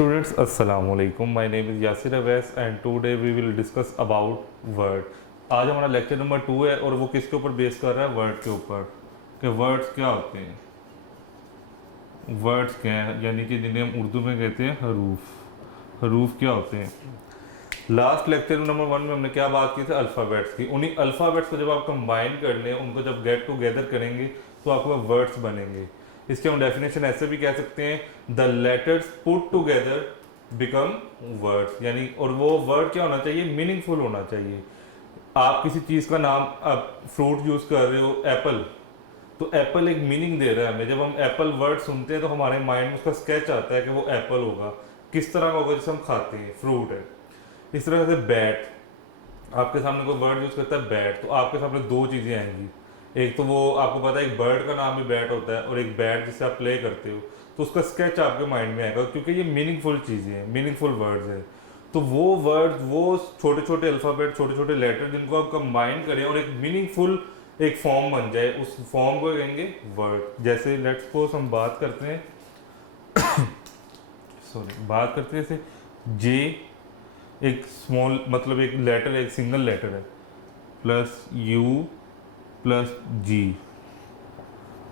students, assalamu alaikum. My name is Yasir Awais and today we will discuss about word. आज हमारा lecture number 2 है और वो किसके ऊपर बेस कर रहा है? वर्ड के ऊपर कि वर्ड्स क्या होते हैं, वर्ड्स क्या हैं, यानी कि जिन्हें हम उर्दू में कहते हैं हरूफ। हरूफ क्या होते हैं? लास्ट लेक्चर नंबर 1 में हमने क्या बात की थी? अल्फ़ाबेट्स की। उन्हीं अल्फ़ाबेट्स को जब आप कंबाइन कर लें, उनको जब गेट टुगेदर करेंगे तो आपको वर्ड्स बनेंगे। इसके हम डेफिनेशन ऐसे भी कह सकते हैं, the letters put together become words. यानी और वो वर्ड क्या होना चाहिए? मीनिंगफुल होना चाहिए। आप किसी चीज़ का नाम, आप फ्रूट यूज़ कर रहे हो एप्पल, तो एप्पल एक मीनिंग दे रहा है हमें। जब हम एप्पल वर्ड सुनते हैं तो हमारे माइंड में उसका स्केच आता है कि वो एप्पल होगा, किस तरह का होगा, जिसे हम खाते हैं, फ्रूट है। इस तरह से बैट, आपके सामने कोई वर्ड यूज़ करता है बैट, तो आपके सामने दो चीज़ें आएंगी। एक तो वो आपको पता है एक बर्ड का नाम भी बैट होता है, और एक बैट जिससे आप प्ले करते हो, तो उसका स्केच आपके माइंड में आएगा, क्योंकि ये मीनिंगफुल चीज़ें हैं, मीनिंगफुल वर्ड्स हैं। तो वो वर्ड, वो छोटे छोटे अल्फ़ाबेट, छोटे छोटे लेटर, जिनको आप कंबाइन करें और एक मीनिंगफुल एक फॉर्म बन जाए, उस फॉर्म को कहेंगे वर्ड। जैसे लेट्स सपोज हम बात करते हैं बात करते हैं जैसे जे, एक स्मॉल मतलब एक लेटर, एक सिंगल लेटर है, प्लस यू प्लस जी।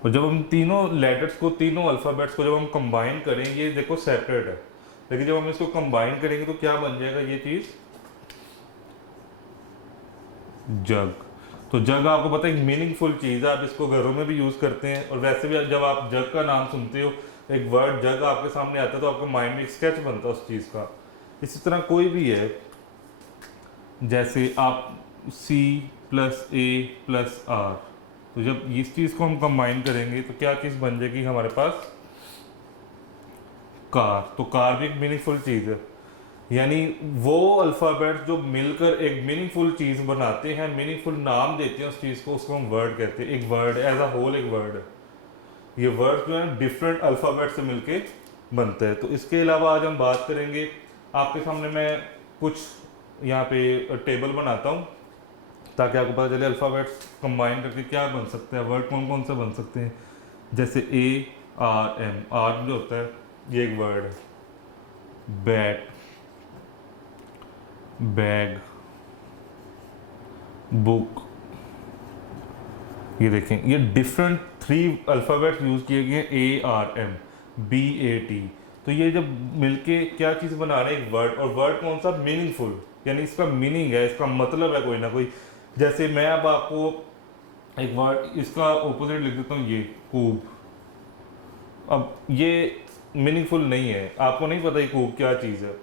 और जब हम तीनों लेटर्स को, तीनों अल्फ़ाबेट्स को जब हम कंबाइन करेंगे, ये देखो सेपरेट है, लेकिन जब हम इसको कंबाइन करेंगे तो क्या बन जाएगा? ये चीज़ जग। तो जग आपको पता है एक मीनिंगफुल चीज़ है, आप इसको घरों में भी यूज़ करते हैं। और वैसे भी जब आप जग का नाम सुनते हो, एक वर्ड जग आपके सामने आता है, तो आपके माइंड में एक स्केच बनता है उस चीज़ का। इसी तरह कोई भी है, जैसे आप C plus A plus R, तो जब इस चीज़ को हम कंबाइन करेंगे तो क्या चीज़ बन जाएगी हमारे पास? कार। तो कार भी एक मीनिंगफुल चीज़ है। यानी वो अल्फ़ाबेट जो मिलकर एक मीनिंगफुल चीज़ बनाते हैं, मीनिंगफुल नाम देते हैं उस चीज़ को, उसको हम वर्ड कहते हैं। एक वर्ड एज अ होल एक वर्ड है। ये वर्ड जो है डिफरेंट अल्फ़ाबेट से मिलके बनता है। तो इसके अलावा आज हम बात करेंगे, आपके सामने मैं कुछ यहाँ पे टेबल बनाता हूँ ताकि आपको पता चले अल्फ़ाबेट्स कंबाइन करके क्या बन सकते हैं, वर्ड कौन कौन से बन सकते हैं। जैसे ए आर एम, आर जो होता है ये एक वर्ड है। बैट, बैग, बुक, ये देखें, ये डिफरेंट 3 अल्फ़ाबेट्स यूज़ किए गए हैं, A R M B A T. तो ये जब मिलके क्या चीज़ बना रहे हैं? एक वर्ड। और वर्ड कौन सा? मीनिंगफुल, यानी इसका मीनिंग है, इसका मतलब है कोई ना कोई। जैसे मैं अब आपको एक वर्ड, इसका ऑपोजिट लिख देता हूँ, ये कूब। अब ये मीनिंगफुल नहीं है, आपको नहीं पता ये कूब क्या चीज़ है।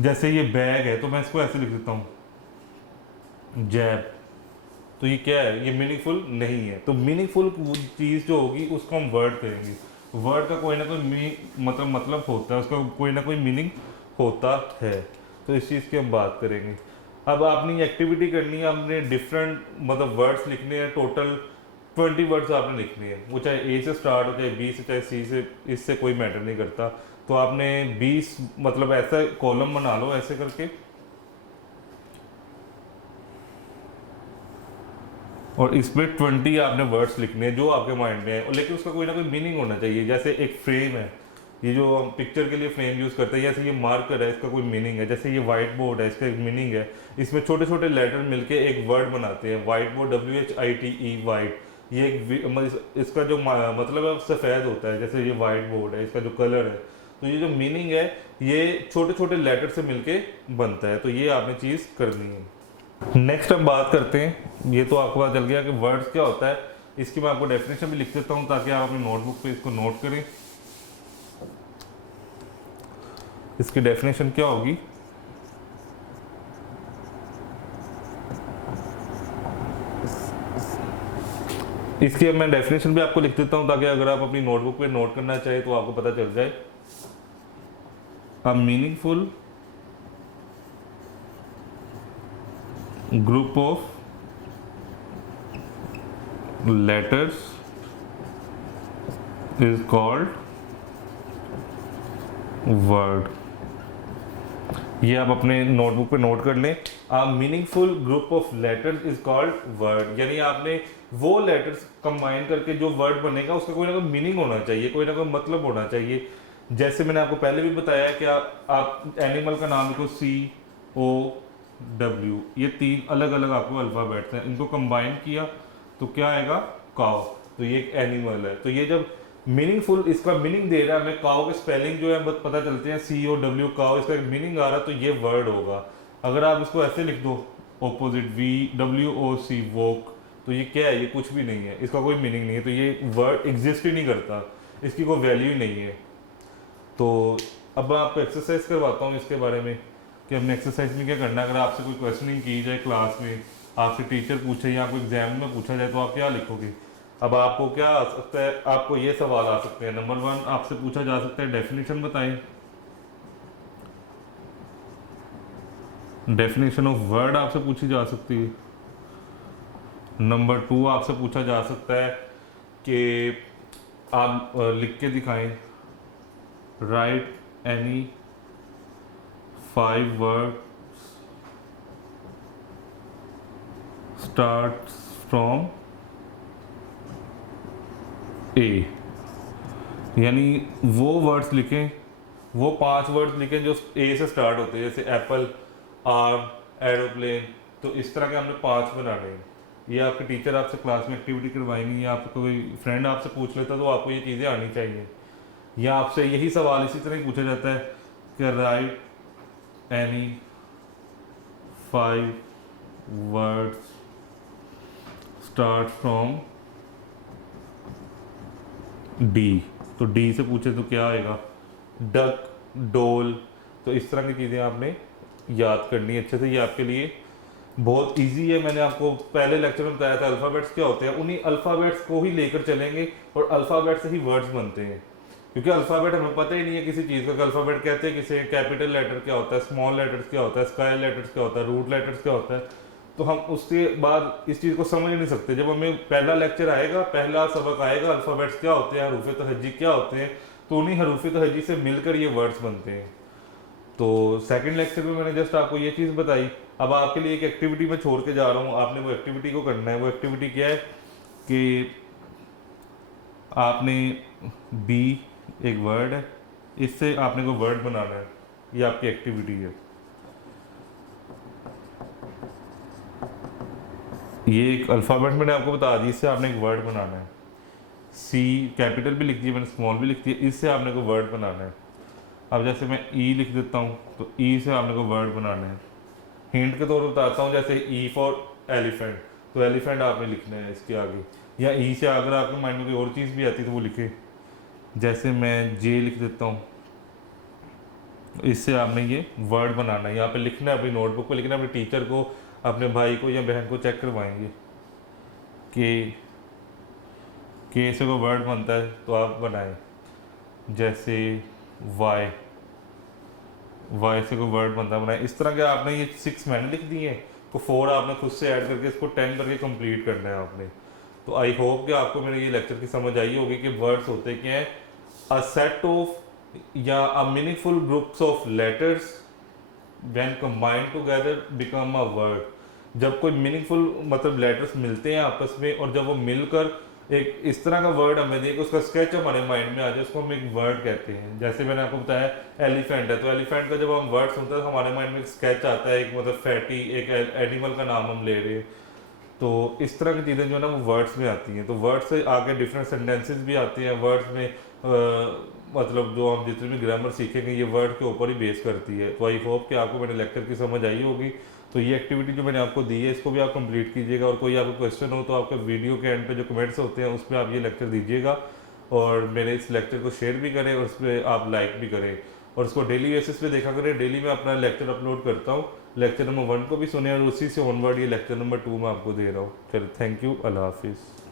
जैसे ये बैग है, तो मैं इसको ऐसे लिख देता हूँ जैब, तो ये क्या है? ये मीनिंगफुल नहीं है। तो मीनिंगफुल चीज़ जो होगी उसको हम वर्ड कहेंगे। वर्ड का कोई ना कोई मतलब होता है, उसका कोई ना कोई मीनिंग होता है। तो इस चीज़ की हम बात करेंगे। अब आपने एक्टिविटी करनी है, आपने डिफरेंट मतलब वर्ड्स लिखने हैं, टोटल 20 वर्ड्स आपने लिखने हैं। वो चाहे ए से स्टार्ट हो, चाहे बी से, चाहे सी से, इससे कोई मैटर नहीं करता। तो आपने 20 मतलब ऐसा कॉलम बना लो ऐसे करके, और इसमें 20 आपने वर्ड्स लिखने हैं जो आपके माइंड में है, और लेकिन उसका कोई ना कोई मीनिंग होना चाहिए। जैसे एक फ्रेम है, ये जो हम पिक्चर के लिए फ्रेम यूज़ करते हैं, जैसे ये मार्कर है, इसका कोई मीनिंग है। जैसे ये वाइट बोर्ड है, इसका एक मीनिंग है। इसमें छोटे छोटे लेटर मिलके एक वर्ड बनाते हैं, वाइट बोर्ड, WHITE, वाइट। ये एक इसका जो मतलब है सफ़ेद होता है, जैसे ये वाइट बोर्ड है, इसका जो कलर है। तो ये जो मीनिंग है ये छोटे छोटे लेटर से मिलके बनता है। तो ये आपने चीज़ करनी है। नेक्स्ट हम बात करते हैं, ये तो आपको पता चल गया कि वर्ड्स क्या होता है। इसकी मैं आपको डेफिनेशन भी लिख देता हूँ ताकि आप अपनी नोटबुक पे इसको नोट करें। इसकी डेफिनेशन क्या होगी? इसकी अब मैं डेफिनेशन भी आपको लिख देता हूं ताकि अगर आप अपनी नोटबुक पे नोट करना चाहे तो आपको पता चल जाए। A meaningful group of letters is called word. ये आप अपने नोटबुक पे नोट कर लें। A meaningful group of letters is called word, यानी आपने वो लेटर्स कंबाइन करके जो वर्ड बनेगा उसका कोई ना कोई मीनिंग होना चाहिए, कोई ना कोई मतलब होना चाहिए। जैसे मैंने आपको पहले भी बताया कि आप एनिमल का नाम लिखो COW, ये 3 अलग अलग आपको अल्फ़ाबेट्स हैं, इनको कंबाइन किया तो क्या आएगा, काव। तो ये एक एनिमल है। तो ये जब मीनिंगफुल इसका मीनिंग दे रहा है हमें, काव के स्पेलिंग जो है बस पता चलते हैं COW काव, इसका एक मीनिंग आ रहा तो ये वर्ड होगा। अगर आप इसको ऐसे लिख दो ऑपोजिट VWOC वोक, तो ये क्या है, ये कुछ भी नहीं है, इसका कोई मीनिंग नहीं है, तो ये वर्ड एग्जिस्ट ही नहीं करता, इसकी कोई वैल्यू ही नहीं है। तो अब मैं आपको एक्सरसाइज करवाता हूँ इसके बारे में कि हमने एक्सरसाइज में क्या करना है। अगर आपसे कोई क्वेश्चनिंग की जाए क्लास में, आपसे टीचर पूछे या आपको एग्जाम में पूछा जाए तो आप क्या लिखोगे। अब आपको क्या आ सकता है, आपको ये सवाल आ सकते हैं। नंबर 1 आपसे पूछा जा सकता है डेफिनेशन बताएं, डेफिनेशन ऑफ वर्ड आपसे पूछी जा सकती है। नंबर 2 आपसे पूछा जा सकता है कि आप लिख के दिखाएं, write any 5 word start from A, यानी वो वर्ड्स लिखें, वो 5 वर्ड्स लिखें जो ए से स्टार्ट होते हैं, जैसे एप्पल, आर्म, एरोप्लेन। तो इस तरह के हमने 5 बनाने हैं। ये आपके टीचर आपसे क्लास में एक्टिविटी करवाएंगे या आपको कोई फ्रेंड आपसे पूछ लेता है तो आपको ये चीज़ें आनी चाहिए। या आपसे यही सवाल इसी तरह ही पूछा जाता है कि right any 5 words start from D. तो डी से पूछे तो क्या आएगा, डक, डोल। तो इस तरह की चीज़ें आपने याद करनी है अच्छे से, ये आपके लिए बहुत इजी है। मैंने आपको पहले लेक्चर में बताया था अल्फ़ाबेट्स क्या होते हैं, उन्हीं अल्फ़ाबेट्स को ही लेकर चलेंगे और अल्फ़ाबेट से ही वर्ड्स बनते हैं। क्योंकि अल्फ़ाबेट हमें पता ही नहीं है किसी चीज़ का, अल्फ़ाबेट कहते हैं किसे, कैपिटल लेटर क्या होता है, स्मॉल लेटर्स क्या होता है, स्क्वायर लेटर्स क्या होता है, रूट लेटर्स क्या होता है। तो हम उसके बाद इस चीज़ को समझ नहीं सकते। जब हमें पहला लेक्चर आएगा, पहला सबक आएगा, अल्फ़ाबेट्स क्या होते हैं, हरूफ तहज्जी क्या होते हैं, तो उन्हीं हरूफ तहज्जी से मिलकर ये वर्ड्स बनते हैं। तो सेकंड लेक्चर में मैंने जस्ट आपको ये चीज़ बताई। अब आपके लिए एक एक्टिविटी में छोड़ के जा रहा हूँ, आपने वो एक्टिविटी को करना है। वो एक्टिविटी क्या है कि आपने बी एक वर्ड है, इससे आपने कोई वर्ड बनाना है, ये आपकी एक्टिविटी है। ये एक अल्फ़ाबेट मैंने आपको बता दी, इससे आपने एक वर्ड बनाना है। सी कैपिटल भी लिख दिया मैंने, स्मॉल भी लिख दिया, इससे आपने कोई वर्ड बनाना है। अब जैसे मैं ई लिख देता हूँ तो ई से आपने कोई वर्ड बनाना है। हिंट के तौर पर बताता हूँ, जैसे ई फॉर एलिफेंट, तो एलिफेंट आपने लिखना है इसके आगे। या ई से अगर आपके माइंड में कोई और चीज़ भी आती है तो वो लिखे। जैसे मैं जे लिख देता हूँ, इससे आपने ये वर्ड बनाना है, यहाँ पे लिखना है, अपनी नोटबुक पे लिखना है। अपने टीचर को, अपने भाई को या बहन को चेक करवाएंगे कि के से कोई वर्ड बनता है तो आप बनाएं। जैसे वाई, वाई से कोई वर्ड बनता है बनाएं। इस तरह के आपने ये 6 मैंने लिख दिए हैं, तो 4 आपने खुद से ऐड करके इसको 10 करके कंप्लीट करना है आपने। तो आई होप कि आपको मेरे ये लेक्चर की समझ आई होगी कि वर्ड्स होते क्या हैं, अ सेट ऑफ या a meaningful groups of letters when combined together become a word. जब कोई मीनिंगफुल मतलब लेटर्स मिलते हैं आपस में और जब वो मिलकर एक इस तरह का वर्ड हमें दे, उसका स्केच हमारे माइंड में आ जाए, उसको हम एक वर्ड कहते हैं। जैसे मैंने आपको बताया एलिफेंट है, तो एलिफेंट का जब हम वर्ड सुनते हैं तो हमारे माइंड में एक स्केच आता है, एक मतलब फैटी एक एनिमल का नाम हम ले रहे हैं। तो इस तरह की चीज़ें जो है ना वो वर्ड्स में आती हैं। तो वर्ड्स से आगे डिफरेंट सेंटेंसेस भी आती हैं वर्ड्स में। मतलब जो हम जितनी भी ग्रामर सीखेंगे ये वर्ड के ऊपर ही बेस करती है। तो आई होप कि आपको मेरे लेक्चर की समझ आई होगी। तो ये एक्टिविटी जो मैंने आपको दी है इसको भी आप कंप्लीट कीजिएगा, और कोई आपको क्वेश्चन हो तो आपके वीडियो के एंड पे जो कमेंट्स होते हैं उस पर आप ये लेक्चर दीजिएगा, और मेरे इस लेक्चर को शेयर भी करें और उस पर आप लाइक भी करें, और उसको डेली बेसिस पे देखा करें। डेली मैं अपना लेक्चर अपलोड करता हूँ, लेक्चर नंबर 1 को भी सुने और उसी से ऑनवर्ड ये लेक्चर नंबर 2 मैं आपको दे रहा हूँ। चलो थैंक यू, अल्लाह हाफिज़।